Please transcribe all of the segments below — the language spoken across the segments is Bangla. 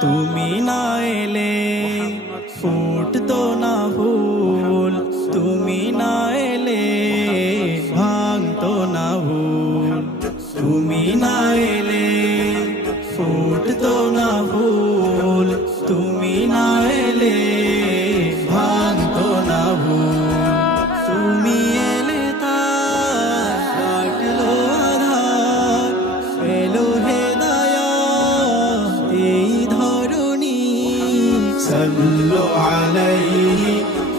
তুমি না এলে ফুটতো না ভুল। তুমি না এলে ভাঙতো না ভুল। তুমি না এলে ফুটতো না ভুল। তুমি না صلوا عليه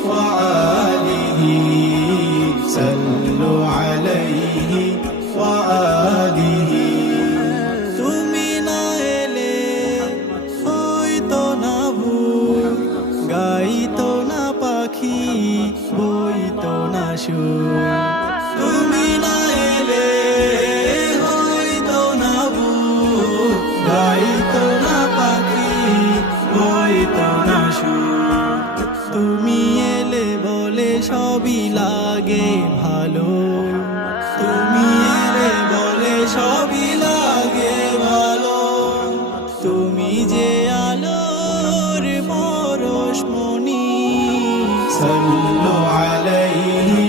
وآله صلوا عليه وآله তুমি না এলে হইতো না ভুল গাইতো না পাখি বইতো না সুর তুমি এলে বলে সবই লাগে ভালো। তুমি এলে বলে সবই লাগে ভালো। তুমি যে আলোর পরশমণি সাল্লু আলাইহি